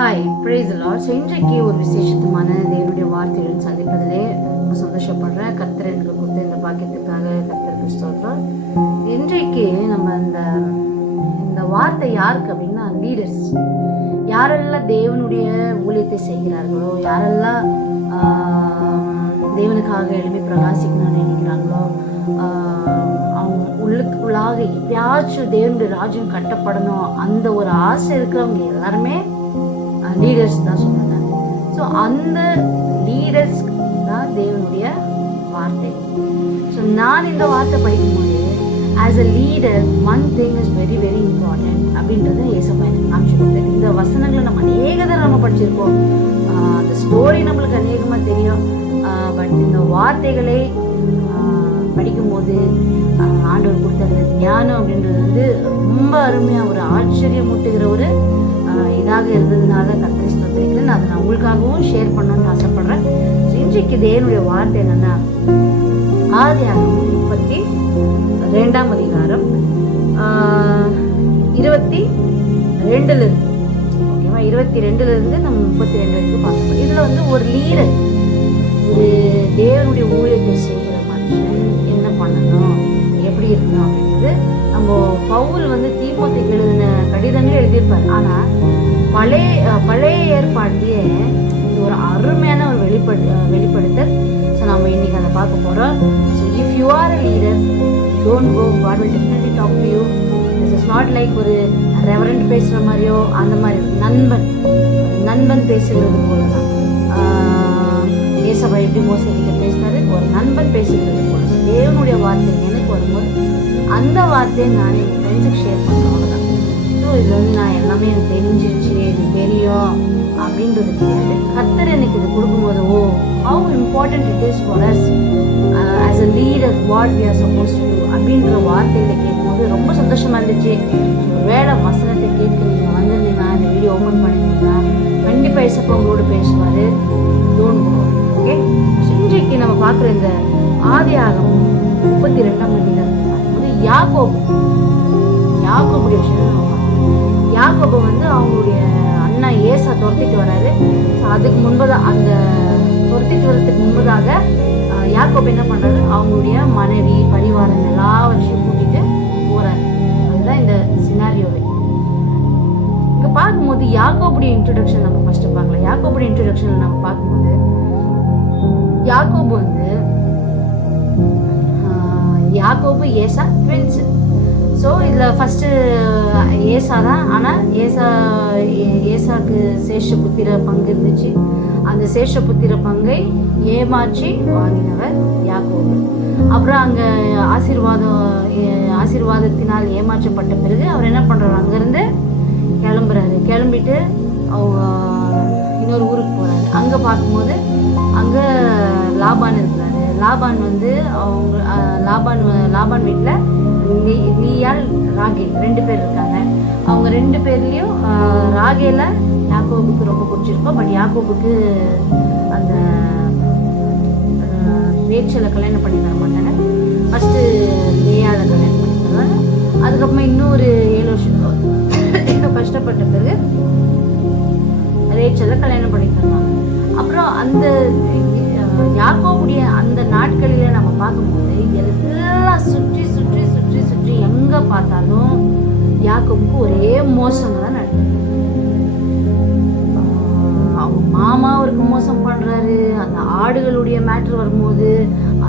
Hi brace Lord. So இன்றைக்கு ஒரு விசேஷத்துமான தேவனுடைய வார்த்தையுடன் சந்திப்பதிலே ரொம்ப சந்தோஷப்படுறேன். கர்த்தர் எனக்கு கொடுத்த இந்த பாக்கியத்துக்காக கர்த்தருக்கு ஸ்தோத்திரம். இன்றைக்கு நம்ம இந்த வார்த்தை யாருக்கு அப்படின்னா, லீடர்ஸ், யாரெல்லாம் தேவனுடைய ஊழியத்தை செய்கிறார்களோ, யாரெல்லாம் தேவனுக்காக எழுப்பி பிரகாசிக்கணும்னு நினைக்கிறாங்களோ, அவங்க உள்ளுக்குள்ளாக எப்பயாச்சும் தேவனுடைய ராஜ்யம் கட்டப்படணும் அந்த ஒரு ஆசை இருக்கிறவங்க எல்லாருமே லீடர்ஸ் தான் சொல்லுங்க. ஸோ அந்த லீடர்ஸ் தான் தேவனுடைய வார்த்தை. ஸோ நான் இந்த வார்த்தை படிக்கும்போது as a leader one thing is very very important அப்படின்றது ஏசப்பா எனக்கு காமிச்சு கொடுத்தாரு. இந்த வசனங்களை நம்ம அநேக தடவை நம்ம படிச்சிருக்கோம், அந்த ஸ்டோரி நம்மளுக்கு அநேகமாக தெரியும். பட் இந்த வார்த்தைகளை படிக்கும்போது ஆண்டவர் கொடுத்த அந்த ஞானம் அப்படின்றது வந்து ரொம்ப அருமையாக ஒரு ஆச்சரியமூட்டுகிற ஒரு இதாக இருந்ததுனால கர்த்தரை ஸ்தோத்திரிக்கிறேன். அதை நான் உங்களுக்காகவும் ஷேர் பண்ணணும்னு ஆசைப்படுறேன். இன்றைக்கு தேவனுடைய வார்த்தை என்னன்னா, ஆதியாகமம் 32ஆம் அதிகாரம் 22 இருந்து, ஓகேவா, 22 இருந்து நம்ம 32 வரைக்கும் பார்க்கணும். இதுல வந்து ஒரு லீடர், ஒரு தேவனுடைய ஊழியத்தை செய்கிற மனுஷன் என்ன பண்ணணும், எப்படி இருக்கணும் அப்படின்றது நம்ம பவுல் வந்து தீமோத்தேயுக்கு எழுதின கடிதங்களே எழுதியிருப்பார். ஆனால் பழைய ஏற்பாட்டிலேயே இது ஒரு அருமையான ஒரு வெளிப்படுத்தல். ஸோ நம்ம இன்னைக்கு அதை பார்க்க போகிறோம். So if you are a leader, don't go, God will definitely talk to you. This is not like ஒரு ரெவரண்ட் பேசுகிற மாதிரியோ அந்த மாதிரி, நண்பன் பேசுகிறது போல தான். ஏசப்பா எப்படி மோசடிக்க பேசினாரு, ஒரு நண்பன் பேசுகிறது போல. தேவனுடைய வார்த்தை எனக்கு வரும்போது அந்த வார்த்தையை நான் என் ஃப்ரெண்ட்ஸுக்கு ஷேர் பண்ணுறேன், அவ்வளோதான். ஸோ இது வந்து நான் எல்லாமே எனக்கு தெரிஞ்சிருச்சு, எனக்கு தெரியும் அப்படின்றது கிடையாது. கர்த்தர் எனக்கு இது கொடுக்கும்போது, oh how important it is for us as a leader, what we are supposed to do அப்படின்ற வார்த்தைகளை கேட்கும்போது ரொம்ப சந்தோஷமாக இருந்துச்சு. வேலை வசனத்தை கேட்க நீங்கள் வந்திருந்தீங்கன்னா, இந்த வீடியோ ஓப்பன் பண்ணிங்கன்னா கண்டிப்பாக இசப்பா உங்களோடு பேசுவார். Don't go. ஓகே, இன்றைக்கு நம்ம பார்க்குற இந்த ஆதியாகமம் 32ஆம் அதிகாரம் யாக்கோபுடைய விஷயம் நம்ம பார்க்கணும். யாக்கோபு வந்து அவங்களுடைய அண்ணா ஏசா துரத்திட்டு வராரு. அதுக்கு முன்பதாக, அந்த துரத்திட்டு வர்றதுக்கு முன்பதாக யாக்கோபு என்ன பண்ணுறாரு, அவங்களுடைய மனைவி பரிவாரம் எல்லாவற்றையும் கூட்டிட்டு போறாரு. அதுதான் இந்த சினாரியோவே. இங்கே பார்க்கும்போது யாக்கோபுடைய இன்ட்ரோடக்ஷன் நம்ம ஃபர்ஸ்ட் பார்க்கலாம். யாக்கோபுடைய இன்ட்ரோடக்ஷன் நம்ம பார்க்கும்போது, யாக்கோபு வந்து யாக்கோபு ஏசா ட்வின்ஸ். ஸோ இதில் ஃபஸ்ட்டு ஏசா தான். ஆனால் ஏசாக்கு சேஷபுத்திர பங்கு இருந்துச்சு. அந்த சேஷபுத்திர பங்கை ஏமாற்றி வாங்கினவர் யாக்கோபு. அப்புறம் அங்கே ஆசீர்வாதத்தினால் ஏமாற்றப்பட்ட பிறகு அவர் என்ன பண்ணுறாரு, அங்கேருந்து கிளம்பிட்டு அவங்க இன்னொரு ஊருக்கு போகிறாரு. அங்கே பார்க்கும்போது அங்கே லாபான் இருக்கிறாரு. லாபான் வந்து லாபான் வீட்டில் லியாள் ராகேல் 2 பேர் இருக்காங்க. அவங்க 2 பேர்லேயும் ராகேலை யாக்கோபுக்கு ரொம்ப பிடிச்சிருக்கோம். பட் யாக்கோபுக்கு அந்த ரேச்சலை கல்யாணம் பண்ணி தர மாட்டாங்க. ஃபஸ்ட்டு லியாளை கல்யாணம் பண்ணி தருவாங்க. அதுக்கப்புறமா இன்னொரு 7 வருஷம் கஷ்டப்பட்ட பிறகு ரேச்சலை கல்யாணம் பண்ணி தருவாங்க. அப்புறம் அந்த யாக்கோபுடைய அந்த நாட்களில் நம்ம பார்க்கும்போது எல்லாம் சுற்றி சுற்றி சுற்றி சுற்றி எங்கே பார்த்தாலும் யாக்கோபுக்கு ஒரே மோசம் தான் நடக்குது. அவங்க மாமா அவருக்கு மோசம் பண்ணுறாரு. அந்த ஆடுகளுடைய மேட்ரு வரும்போது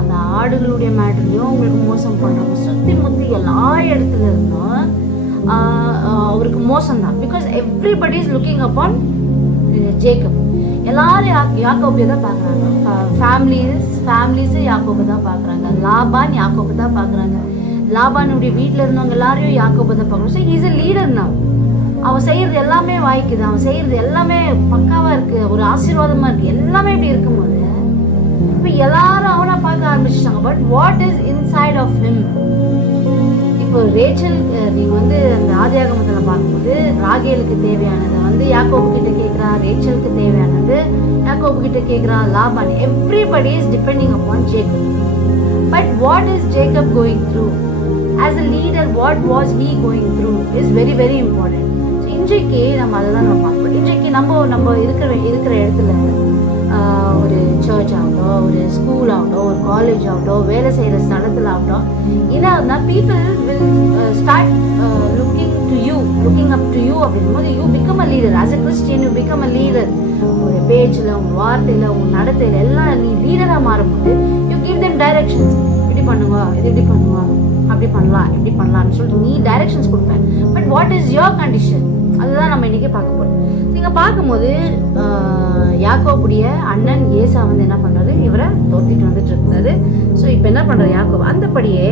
அந்த ஆடுகளுடைய மேட்ருலையும் அவங்களுக்கு மோசம் பண்ணுறாங்க. சுற்றி முற்றி எல்லா இடத்துல இருந்தும் அவருக்கு மோசம் தான். Because everybody is looking upon Jacob. எல்லாரும் யாக்கோபை தான் பார்க்குறாங்க. ஃபேமிலிஸு யாக்கோபை தான் பார்க்குறாங்க. லாபான் யாக்கோபை தான் பார்க்குறாங்க. லாபானுடைய வீட்டில் இருந்தவங்க எல்லாரையும் யாக்கோபை தான் பார்க்குறாங்க. ஸோ இஸ் அ லீடர் தான். அவன் செய்கிறது எல்லாமே வாய்க்குது, அவன் செய்கிறது எல்லாமே பக்காவாக இருக்குது, ஒரு ஆசீர்வாதமாக இருக்குது. எல்லாமே இப்படி இருக்கும்போது இப்போ எல்லாரும் அவனை பார்க்க ஆரம்பிச்சிட்டாங்க. But what is inside of him? இப்போ ரேச்சல், நீங்கள் வந்து அந்த ஆதியாகமத்தில் பார்க்கும்போது ராகேலுக்கு தேவையானதை வந்து யாக்கோபு கிட்ட கேட்குறா, ரேச்சலுக்கு தேவையானது யாக்கோபு கிட்ட கேட்குறா, Laban. Everybody is depending upon Jacob. But what is Jacob going through as a leader? What was he going through is very very important. இன்றைக்கு நம்ம அதை தான் நம்ம பார்க்கணும். இன்றைக்கு நம்ம இருக்கிற இடத்துல ஒரு சர்ச் ஆகட்டும், ஒரு ஸ்கூல் ஆகட்டும், ஒரு காலேஜ் ஆகட்டும், வேலை செய்கிற ஸ்தலத்தில் ஆகட்டும், இதாக people will start looking up to you அப்படிங்கும்போது you become a leader. As a Christian you become a leader. உங்கள் பேச்சில், உங்கள் வார்த்தையில், உங்கள் நடத்தையில் எல்லாம் நீ லீடராக மாறும்போது யூ கிவ் தெம் டைரக்ஷன்ஸ். இப்படி பண்ணுங்க, இது இப்படி பண்ணுங்க, அப்படி பண்ணலாம், இப்படி பண்ணலாம்னு சொல்லிட்டு நீ டைரக்ஷன்ஸ் கொடுப்பேன். But what is your condition? அதுதான் நம்ம இன்றைக்கி பார்க்க போகிறோம். நீங்கள் பார்க்கும்போது யாக்கோபுடைய அண்ணன் ஏசா வந்து என்ன பண்ணுறாரு, இவரை தோத்திட்டு வந்துட்டு இருக்கிறாரு. ஸோ இப்போ என்ன பண்ணுறாரு யாக்கோபு, அந்தபடியே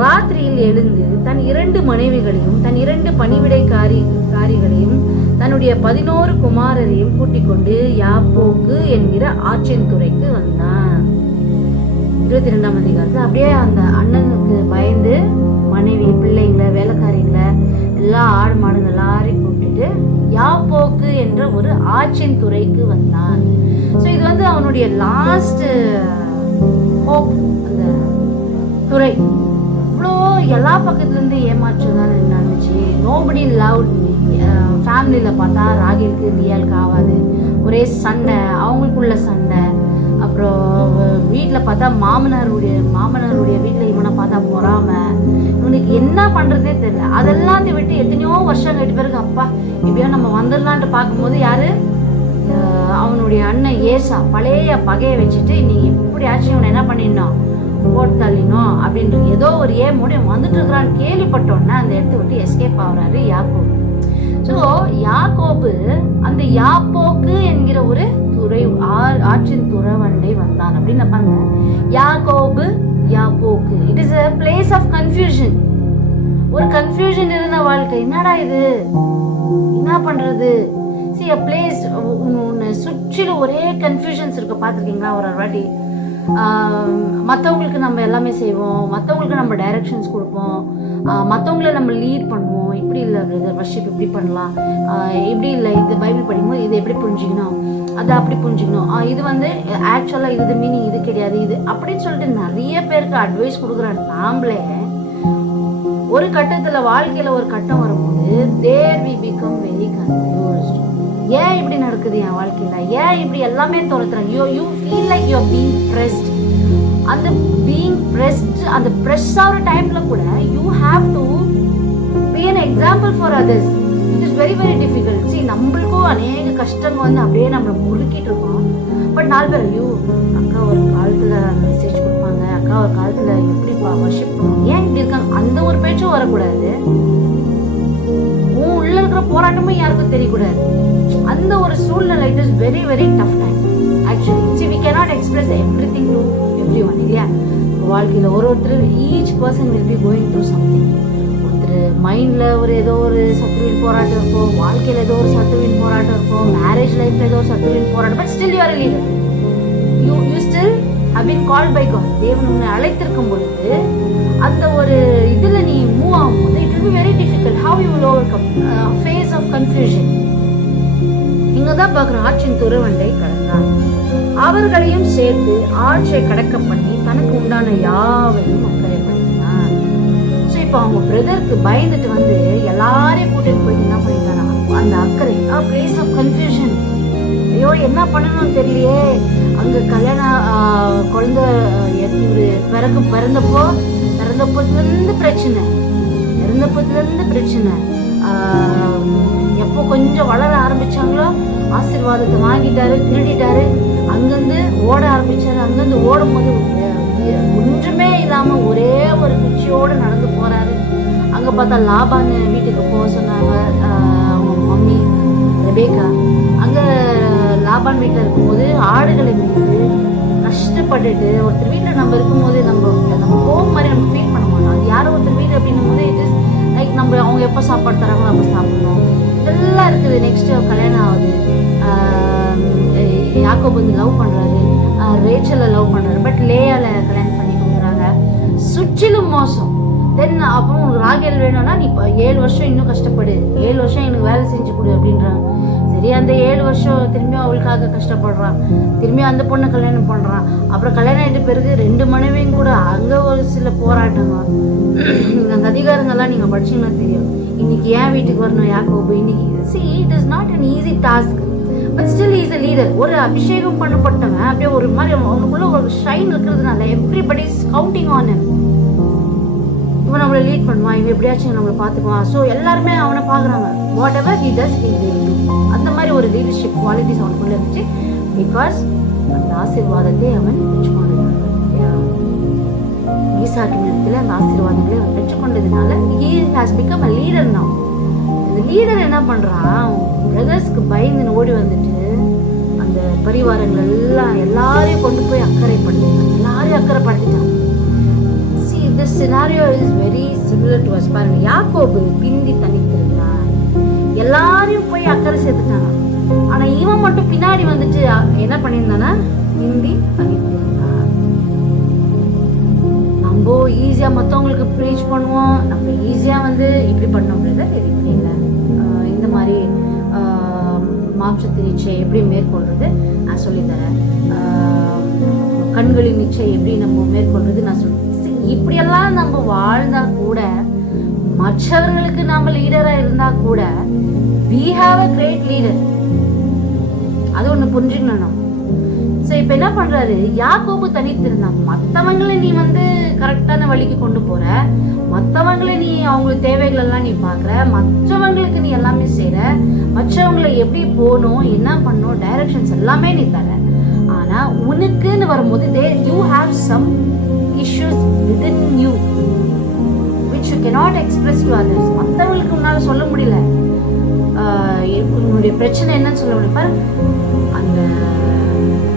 ராத்திரியில் எழுந்து தன் 2 மனைவிகளையும் தன் 2 பணிவிடைக்காரிகளையும் தன்னுடைய 11 குமாரரையும் கூட்டிக் கொண்டு யாப்போக்கு என்கிற ஆற்றின் துறைக்கு வந்தான். 22ஆம் அதிகாரத்தில் அப்படியே அந்த அண்ணனுக்கு பயந்து மனைவி, பிள்ளைங்களை, வேலைக்காரிங்களை, எல்லா ஆடு மாடுகள் எல்லாரையும் கூப்பிட்டுட்டு யாப்போக்கு என்ற ஒரு ஆற்றின் துறைக்கு வந்தான். ஸோ இது வந்து அவனுடைய லாஸ்ட் ஹோப். அந்த துறை இவ்வளோ எல்லா பக்கத்துலேருந்து ஏமாற்றுதான் நடந்துச்சு. Nobody love me. ஃபேமிலியில் பார்த்தா ராகேலுக்கு லியாலுக்கு ஆகாது, ஒரே சண்டை, அவங்களுக்குள்ள சண்டை. அப்புறம் வீட்டில் பார்த்தா மாமனாருடைய வீட்டில் இவனை பார்த்தா பொறாமை. இவனுக்கு என்ன பண்ணுறதே தெரியல. அதெல்லாம் விட்டு எத்தனையோ வருஷம் கட்டி பிறகு அப்பா இப்படியோ நம்ம வந்துடலான்ட்டு பார்க்கும்போது யாரு, அவனுடைய அண்ணன் ஏசா பழைய பகையை வச்சுட்டு நீ எப்படியாச்சும் இவனை என்ன பண்ணிடணும், போட்டு தள்ளினோம் அப்படின்ற ஏதோ ஒரு முடிவு வந்துட்டு இருக்கிறான்னு கேள்விப்பட்டோன்னா அந்த இடத்த விட்டு எஸ்கேப் ஆகுறாரு யாக்கோபு. ஸோ யாக்கோபு அந்த யாப்போக்கு என்கிற ஒரு ஆற்றின் துறவண்டை வந்தான் அப்படின்னு பாருங்க. Yakobu Yabboku, it is a place of confusion. ஒரு கன்ஃபியூஷன் இருந்த வாழ்க்கை. என்னடா இது, என்ன பண்றது? see a place, சுற்றிலும் ஒரே கன்ஃபியூஷன்ஸ் இருக்கு. பார்த்துருக்கீங்களா? ஒரு வாட்டி மற்றவங்களுக்கு நம்ம எல்லாமே செய்வோம், மற்றவங்களுக்கு நம்ம டைரக்ஷன்ஸ் கொடுப்போம், மற்றவங்கள நம்ம லீட் பண்ணுவோம். இப்படி இல்லை பிரதர், வர்ஷிப் இப்படி பண்ணலாம், இப்படி இல்லை இது பைபிள் படிக்கும்போது இதை எப்படி புரிஞ்சுக்கணும், அதை அப்படி புரிஞ்சுக்கணும், இது வந்து ஆக்சுவலாக இது மீனிங் இது கிடையாது, இது அப்படின்னு சொல்லிட்டு நிறைய பேருக்கு அட்வைஸ் கொடுக்குறாங்க. நாம்ளே ஒரு கட்டத்தில் வாழ்க்கையில் ஒரு கட்டம் வரும்போது there we become very confused. ஏன் இப்படி நடக்குது என் வாழ்க்கையில், ஏன் இப்படி எல்லாமே துரத்துறாங்க. You feel like you are being pressed. அந்த பீயிங் ப்ரெஸ்ட், அந்த ப்ரெஸ் ஆகிற டைமில் கூட you have to be an example for others. It is very very difficult. see நம்மளுக்கும் அநேக கஷ்டங்கள் வந்து அப்படியே நம்மளை முறுக்கிட்டு இருக்கோம். பட் 4 பேர் ஐயோ அக்கா ஒரு காலத்தில் மெசேஜ் கொடுப்பாங்க, அக்கா ஒரு காலத்தில் எப்படி வர்ஷிப் பண்ணுவாங்க, ஏன் இப்படி இருக்காங்க, அந்த ஒரு பேச்சும் வரக்கூடாது. உள்ள இருக்கிற போராட்டமும் யாருக்கும் தெரியக்கூடாது. அந்த ஒரு சூழ்நிலை it is very very tough time actually. see we cannot express everything to everyone. இல்லையா? வாழ்க்கையில் ஒருத்தர் each person will be going through something. மைண்டில் ஏதோ ஒரு சத்துருவின் போராட்டம் இருக்கும், வாழ்க்கையில் ஏதோ ஒரு சத்துருவின் போராட்டம் இருக்கும், மேரேஜ் லைஃப்பில் ஏதோ ஒரு சத்துருவின் போராட்டம். But still you are a leader. you still have been called by God. தேவன் உன்னை அழைத்திருக்கும் பொழுது அந்த ஒரு இதில் நீ மூவ் ஆகும்போது it will be very difficult. how you will overcome phase of confusion. இங்கே தான் பார்க்குறோம். ஆற்றின் துறவண்டை கடந்தான், அவர்களையும் சேர்த்து ஆற்றை கடக்க பண்ணி தனக்கு உண்டான யாவையும் அக்கறை பண்ணினான். ஸோ இப்போ அவங்க பிரதருக்கு பயந்துட்டு வந்து எல்லாரையும் கூட்டிட்டு போயிட்டு என்ன பண்ணிட்டானா அந்த அக்கறை பிளேஸ் ஆஃப் கன்ஃபியூஷன். ஐயோ என்ன பண்ணணும்னு தெரியலையே. அங்கே குழந்தை பிறந்தப்போதுலேருந்து பிரச்சனை. எப்போ கொஞ்சம் வளர ஆரம்பிச்சாங்களோ ஆசீர்வாதத்தை வாங்கிட்டாரு, திருடிட்டாரு, அங்கேருந்து ஓட ஆரம்பிச்சாரு. அங்கேருந்து ஓடும் போது ஒன்றுமே இல்லாமல் ஒரே ஒரு குச்சியோடு நடந்து போகிறாரு. அங்கே பார்த்தா லாபான் வீட்டுக்கு போக சொன்னாங்க அவங்க மம்மி ரெபேக்கா. அங்கே லாபான் வீட்டில் இருக்கும்போது ஆடுகளை மீது கஷ்டப்பட்டுட்டு ஒருத்தர் வீட்டில் நம்ம இருக்கும்போது நம்ம ஹோம் மாதிரி நம்ம ஃபீல் பண்ண மாட்டோம். அது யாரோ ஒருத்தர் வீடு அப்படின்னும் போது இட் இஸ் லைக் நம்ம அவங்க எப்போ சாப்பாடு தராங்களோ நம்ம சாப்பிடணும், இதெல்லாம் இருக்குது. நெக்ஸ்ட்டு கல்யாணம் ஆகுது. யாக்கோபு வந்து லவ் பண்ணுறாரு, ரேச்சலை லவ் பண்ணுறாரு, பட் லேயால கல்யாணம் பண்ணி கொடுக்குறாங்க. சுற்றிலும் மோசம். தென் அப்புறம் உனக்கு ராகேல் வேணும்னா நீ 7 வருஷம் இன்னும் கஷ்டப்படு, 7 வருஷம் எனக்கு வேலை செஞ்சு கொடு அப்படின்றாங்க. சரி, அந்த 7 வருஷம் திரும்பியும் அவளுக்காக கஷ்டப்படுறான், திரும்பியும் அந்த பொண்ணை கல்யாணம் பண்ணுறான். அப்புறம் கல்யாணம் ஆகிட்ட பிறகு 2 மனைவியும் கூட அங்கே ஒரு சில போராட்டங்க. நீங்கள் அந்த அதிகாரங்கள்லாம் நீங்கள் படிச்சீங்கன்னா தெரியும். இன்னைக்கு ஏன் வீட்டுக்கு வரணும் யாக்கோபு இன்னைக்கு. see it is not an easy task but still he is a leader. ஒரு அபிஷேகம் பண்ணப்பட்டவன் அப்படியே ஒரு மாதிரி அவனுக்குள்ள ஒரு ஷைன் இருக்கிறதுனால everybody is counting on him. இவன் நம்மளை லீட் பண்ணுவான், இவன் எப்படியாச்சும் நம்மளை பார்த்துக்குவான். ஸோ எல்லாருமே அவனை பார்க்குறாங்க. What ever he does he will do. அந்த மாதிரி ஒரு லீடர்ஷிப் குவாலிட்டிஸ் அவனுக்குள்ள இருந்துச்சு. பிகாஸ் அந்த ஆசீர்வாதத்தை அவன் பெற்றுக்கொண்டிருந்தான். ஈசாக்கு நேரத்தில் அந்த ஆசீர்வாதங்களை அவன் பெற்றுக்கொண்டதுனால he has become a leader now. இந்த லீடர் என்ன பண்றான், பிரதர்ஸ்க்கு பயந்துன்னு ஓடி வந்துட்டு அந்த பரிவாரங்கள் எல்லாரையும் கொண்டு போய் அக்கறைப்படுத்திட்டான். எல்லாரையும் அக்கறைப்படுத்திட்டான். see this scenario is very similar to us. பாருங்க, யாக்கோபு பிந்தி தனித்திருந்தான், எல்லாரையும் போய் அக்கறை சேர்த்துட்டாங்க. ஆனா இவன் மட்டும் பின்னாடி வந்துட்டு என்ன பண்ணியிருந்தானா, பிந்தி தனித்திருந்தான். நம்ம ஈஸியா மற்றவங்களுக்கு ப்ரீச் பண்ணுவோம், நம்ம ஈஸியா வந்து இப்படி பண்ணோம் பிரதர், இது இப்படி இல்லை, இந்த மாதிரி மாம்சத்தின் இச்சை எப்படி மேற்கொள்றது நான் சொல்லித்தரேன், கண்களின் இச்சை எப்படி நம்ம மேற்கொள்றது நான் சொல்லி, இப்படியெல்லாம் நம்ம வாழ்ந்தா கூட, மற்றவர்களுக்கு நம்ம லீடரா இருந்தா கூட we have a great leader. அது ஒண்ணு புரிஞ்சுக்கணும் நம்ம. ஸோ இப்போ என்ன பண்றாரு, யாக்கோபு தனித்திருந்தான். மற்றவங்களை நீ வந்து கரெக்டான வழிக்கு கொண்டு போற, மற்றவங்களை நீ அவங்களுக்கு தேவைகள் எல்லாம் நீ பார்க்குற, மற்றவங்களுக்கு நீ எல்லாமே செய்கிற, மற்றவங்களை எப்படி போகணும் என்ன பண்ணணும் டைரக்ஷன்ஸ் எல்லாமே நீ தர. ஆனால் உனக்குன்னு வரும்போது you have some issues within you which you cannot express to others. மற்றவங்களுக்கு உன்னால சொல்ல முடியல. உன்னுடைய பிரச்சனை என்னன்னு சொல்ல முடியல. பாரு, அந்த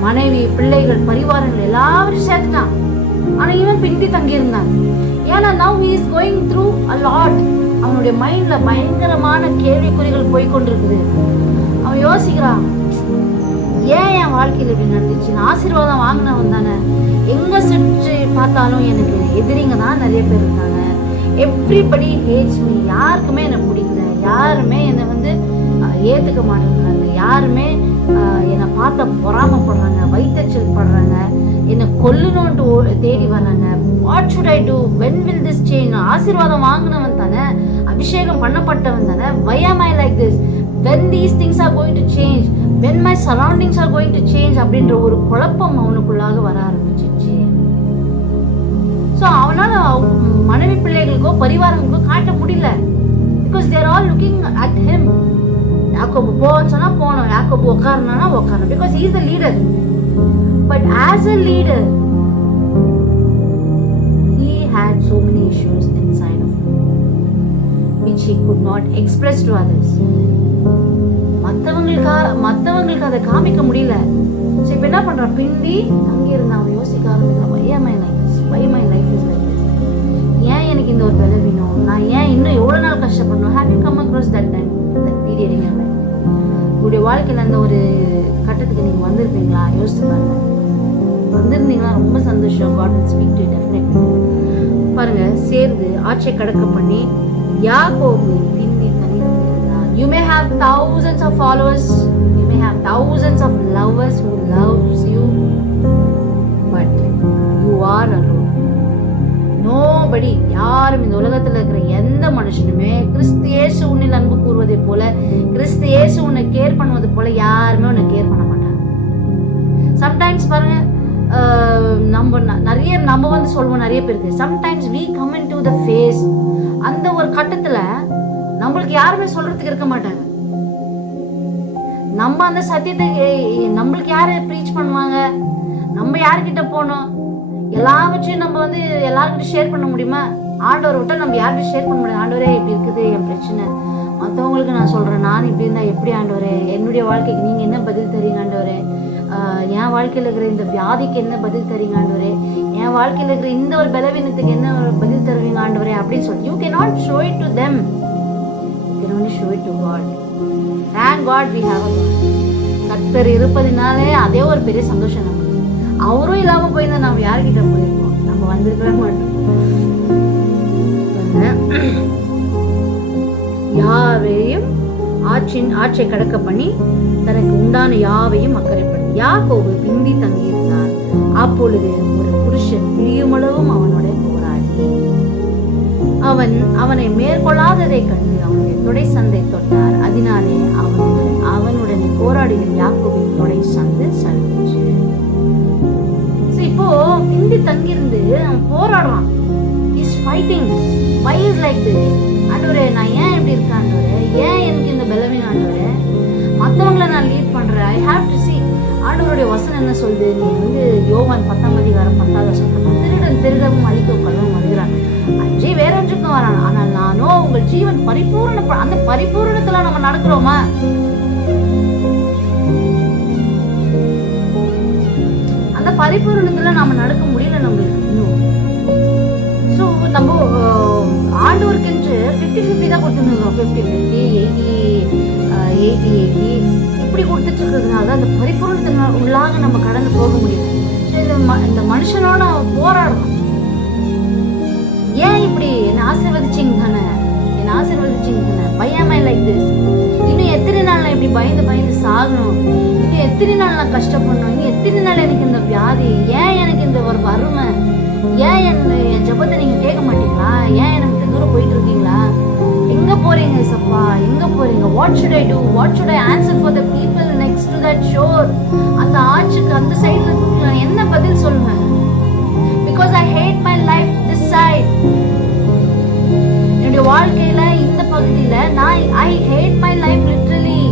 மனைவி பிள்ளைகள் பரிவாரங்கள் எல்லாரும் சேர்த்துட்டான். ஆனா இவன் பிந்தி தங்கியிருந்தான். ஏன்னா now he is going through a lot. அவனுடைய மைண்ட்ல பயங்கரமான கேள்விக்குறிகள் போய்கொண்டிருக்குது. அவன் யோசிக்கிறான், ஏன் என் வாழ்க்கையில் இப்படி நடந்துச்சு, நான் ஆசீர்வாதம் வாங்கினவன் தானே, எங்க சுற்றி பார்த்தாலும் எனக்கு எதிரிங்க தான் நிறைய பேர் இருக்காங்க, எவ்ரிபடி ஹேட்ஸ் மீ, யாருக்குமே என்னை பிடிக்கல, யாருமே என்னை வந்து ஏற்றுக்க மாட்டேங்கிறாங்க, யாருமே என்னை பார்த்த பொறாமப்படுறாங்க, வைத்தறிச்சல் படுறாங்க, என்னை கொல்லணும்ட்டு தேடி வர்றாங்க. What should I do, when will this change, ஆசீர்வாதம் வாங்கினவன் தானே, அபிஷேகம் பண்ணப்பட்டவன் தானே, why am I like this, when these things are going to change, when my surroundings are going to change அப்படின்ற ஒரு குழப்பம் அவனுக்குள்ளாக வர ஆரம்பிச்சிச்சு. ஸோ அவனால மனைவி பிள்ளைகளுக்கோ பரிவாரங்களுக்கோ காட்ட முடியல. Because they're all looking at him. யாக்கோபு போன்னு சொன்னா போனோம், யாக்கோபு உட்காரனா உட்காரணும், because he is the leader. But as a leader he had so many issues inside of him which he could not express to others. மற்றவங்களுக்கு அதை காமிக்க முடியல. ஸோ இப்போ என்ன பண்றான், பிந்தி அங்கே இருந்து அவன் யோசிக்க ஆரம்பிக்கிறான், why my life is like this, ஏன் எனக்கு இந்த ஒரு பலவீனம், நான் ஏன் இன்னும் எவ்வளோ நாள் கஷ்டப்படணும். have you come across that time, that period in your life? உங்களுடைய வாழ்க்கையில் அந்த ஒரு கட்டத்துக்கு நீங்கள் வந்திருப்பீங்களா? யோசிச்சு பாருங்க. வந்திருந்தீங்கன்னா ரொம்ப சந்தோஷம். God will speak to you definitely. பாருங்க, சேர்ந்து ஆட்சியை கடக்க பண்ணி யாக்கோபு பிந்தி தனித்திருந்தான். You may have thousands of followers, you may have thousands of lovers who loves you, but you are alone. Nobody, யாரும் இந்த உலகத்தில் இருக்கிற எந்த மனுஷனுமே கிறிஸ்து இயேசு உன்னில் அன்பு கூறுவதை போல, கிறிஸ்து இயேசு உன்னை கேர் பண்ணுவது போல யாருமே உன்னை கேர் பண்ண மாட்டாங்க. சம்டைம்ஸ் பாருங்க, நம்ம வந்து சொல்லுவோம் நிறைய பேருக்கு, sometimes we come into the phase, அந்த ஒரு கட்டத்துல நம்மளுக்கு யாருமே சொல்றதுக்கு இருக்க மாட்டாங்க. நம்ம அந்த சத்தியத்தை நம்மளுக்கு யாரு ப்ரீச் பண்ணுவாங்க, நம்ம யாருக்கிட்ட போனோம், எல்லாவற்றையும் நம்ம வந்து எல்லாருக்கிட்ட ஷேர் பண்ண முடியுமா? ஆண்டவர் விட்டா நம்ம யார்கிட்ட ஷேர் பண்ண முடியாது. ஆண்டவரே இப்படி இருக்குது என் பிரச்சனை, மற்றவங்களுக்கு நான் சொல்றேன், நான் இப்படி இருந்தா எப்படி ஆண்டவரே, என்னுடைய வாழ்க்கைக்கு நீங்க என்ன பதில் தரீங்க ஆண்டவரே, என் வாழ்க்கையில் இருக்கிற இந்த வியாதிக்கு என்ன பதில் தரீங்க ஆண்டவரே, என் வாழ்க்கையில் இருக்கிற இந்த ஒரு பலவீனத்துக்கு என்ன பதில் தருவீங்க ஆண்டவரே அப்படின்னு சொல்லி, you cannot show it to them, you can only show it to God. Thank God we have a God. கர்த்தர் இருப்பதினாலே அதே ஒரு பெரிய சந்தோஷம் நமக்கு. அவரும் இல்லாம போயிருந்தா நம்ம யாருக்கிட்ட போயிருக்கோம், நம்ம வந்திருக்கவே மாட்டோம். யாவையும் ஆட்சியை கடக்க பண்ணி தனக்கு உண்டான யாவையும் அக்கறைப்படுத்தி யாக்கோபு பிந்தி தங்கியிருந்தான். அப்பொழுது ஒரு புருஷன் பிரியுமளவும் அவனோட போராடி. அவனை மேற்கொள்ளாததை கண்டு அவனுடைய தொடை சந்தை தொட்டார். அதனாலே அவனுடனே போராடின யாக்கோபின் தொடை சந்து சலிச்சு. இப்போ பிந்தி தங்கிருந்து அவன் போராடுறான். Is fighting. Why is like this? ஆண்டவரே, நான் ஏன் இப்படி இருக்கேன் ஆண்டவரே? ஏன் எனக்கு இந்த பலவீனம் ஆண்டவரே? மற்றவங்களை நான் லீட் பண்றேன். I have to see. ஆண்டவருடைய வசனம் என்ன சொல்லுது? நீ யோவான் 10:10 திருடவும் அழிக்கவும் கொல்லவும் வருகிறான், அன்றே வேறொன்றுக்கும் வரான். ஆனால் நானோ உங்கள் ஜீவன் பரிபூரண. அந்த பரிபூரணத்துல நம்ம நடக்கிறோமா? அந்த பரிபூரணத்துல நாம நடக்க முடியல நம்மளுக்கு இன்னும். ஸோ நம்ம ஆண்டவருக்கென்று 50-50 தான் கொடுத்துருந்தோம். 50-50, 80-80 இப்படி கொடுத்துட்டு இருக்கிறதுனால அந்த பரிபூரணத்தின் உள்ளாக நம்ம கடந்து போக முடியும். இந்த மனுஷனோட போராடுறோம். ஏன் இப்படி என்னை ஆசீர்வதிச்சிங்க தானே, என்னை ஆசீர்வதிச்சிங்க தானே, பையமே லைக் திஸ். இன்னும் எத்தனை நாள் நான் இப்படி பயந்து சாகணும்? இன்னும் எத்தனை நாள் நான் கஷ்டப்படணும்? இன்னும் எத்தனை நாள் எனக்கு இந்த வியாதி? ஏன் எனக்கு இந்த ஒரு வறுமை? ஏன் என் ஜபத்தை நீங்க கேட்க மாட்டீங்களா? ஏன் எனக்கு தூரம் போயிட்டு இருக்கீங்களா? எங்க போறீங்க சப்பா? எங்க போறீங்க? What should I do? What should I answer for the people next to that shore? அந்த ஆட்சிக்கு அந்த சைடுல நான் என்ன பதில் சொல்லுவேன்? Because I hate my life this side. என்னுடைய வாழ்க்கையில இந்த பகுதியில நான் I hate my life literally.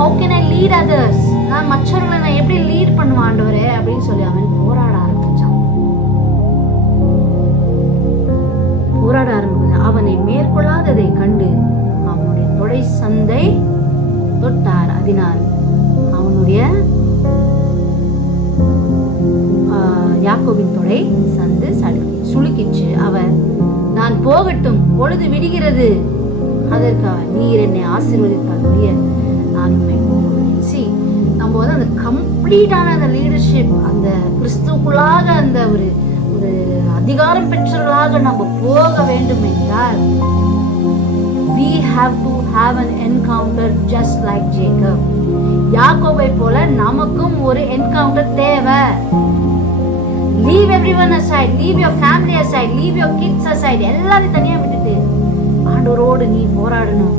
How can I lead others? நான் மற்றவர்களை நான் எப்படி லீட் பண்ணுவேன் ஆண்டவரே அப்படின்னு சொல்லி அவன் போராட ஆரம்பிச்சான். அவனை மேற்கொள்ளாததை கண்டு அவனுடைய தொடை சந்தை தொட்டார். அதனால் அவனுடைய யாக்கோபின் தொடை சந்து சுளுக்கிச்சு. அவர், நான் போகட்டும், பொழுது விடுகிறது, அதற்காக நீர் என்னை ஆசீர்வதித்தால் நான் உண்மை. நம்ம அந்த கம்ப்ளீட்டான அந்த லீடர்ஷிப், அந்த கிறிஸ்துக்குள்ளாக அந்த ஒரு அதிகாரம் பெற்றவர்களாக நம்ம போக வேண்டும் என்றால் we have to have an encounter just like Jacob. யாக்கோபை போல நமக்கும் ஒரு என்கவுண்டர் தேவை. Leave everyone aside, leave your family aside, leave your kids aside. எல்லாரையும் தனியா விட்டுட்டு ஆண்டவரோடு நீ போராடணும்.